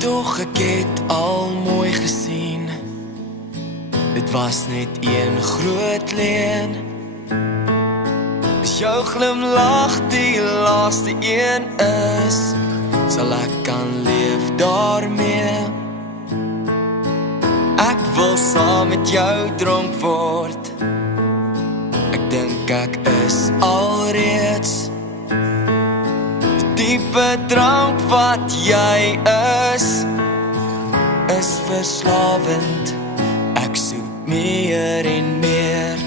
Doch ek het al mooi gesien, dit was net een groot leuen. As jou glimlach die laaste een is, sal ek kan leef daarmee. Ek wil saam met jou dronk word, ek dink ek is alreeds die diepe drank wat jy is verslawend, ek soek meer en meer.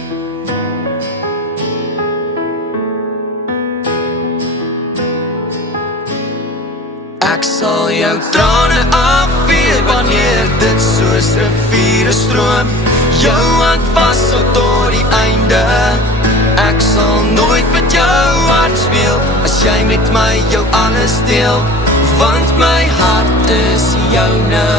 Ek sal jou trane afvee wanneer dit soos riviere stroom, jou hand vashou tot die einde. Ek sal nooit met jou hart speel, as jy met my jou alles deel, want my hart is joune.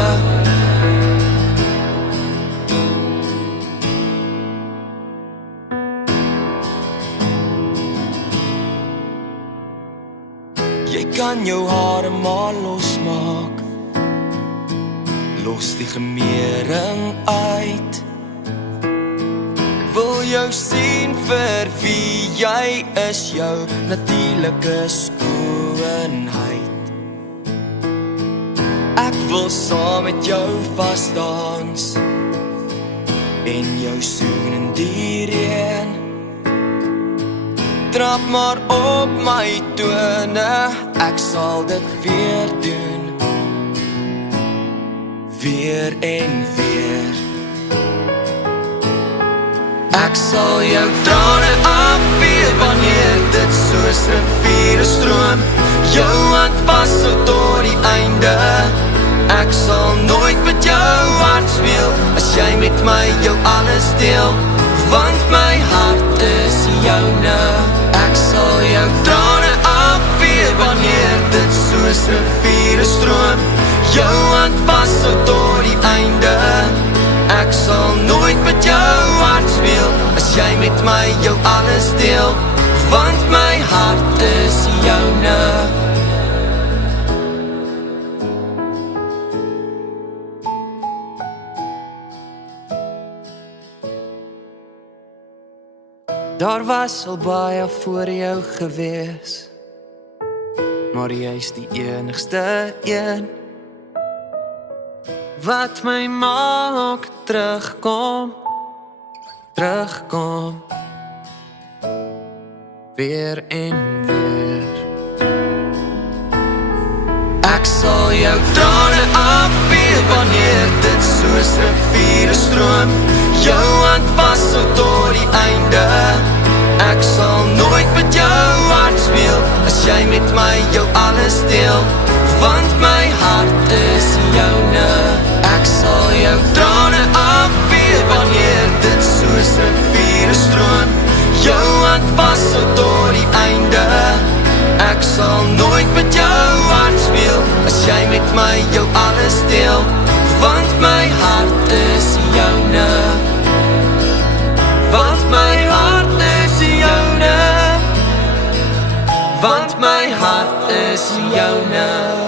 Jy kan jou hare maar losmaak, los die gemering uit. Ek wil jou sien vir wie jy is, jou natuurlike skoonheid. Ek wil saam met jou vasdans en jou soen in die reën. Trap maar op my tone, ek sal dit weer doen, weer en weer. Ek sal jou trane afvee wanneer dit soos riviere stroom, jou hand vashou tot die einde. Ek sal nooit met jou hart speel, as jy met my jou alles deel, want my hart is joune. Ek sal jou trane afvee wanneer dit soos riviere stroom, jou hand vashou tot die einde. Ek sal nooit met jou hart speel, as jy met my jou alles deel, want my hart is joune. Daar was al baie voor jou gewees, maar jy is die enigste een wat my maak terugkom, terugkom, weer en weer. Ek sal jou trane afvee wanneer dit soos riviere stroom, jou hand vashou tot die einde. Ek sal nooit met jou hart speel, as jy met my jou alles deel, want my hart is joune. Ek sal jou trane afvee wanneer dit soos riviere stroom, jou hand vashou tot die einde. Ek sal nooit met jou hart speel, as jy met my jou alles deel, want my hart is joune. Want my hart is joune, want my hart is joune.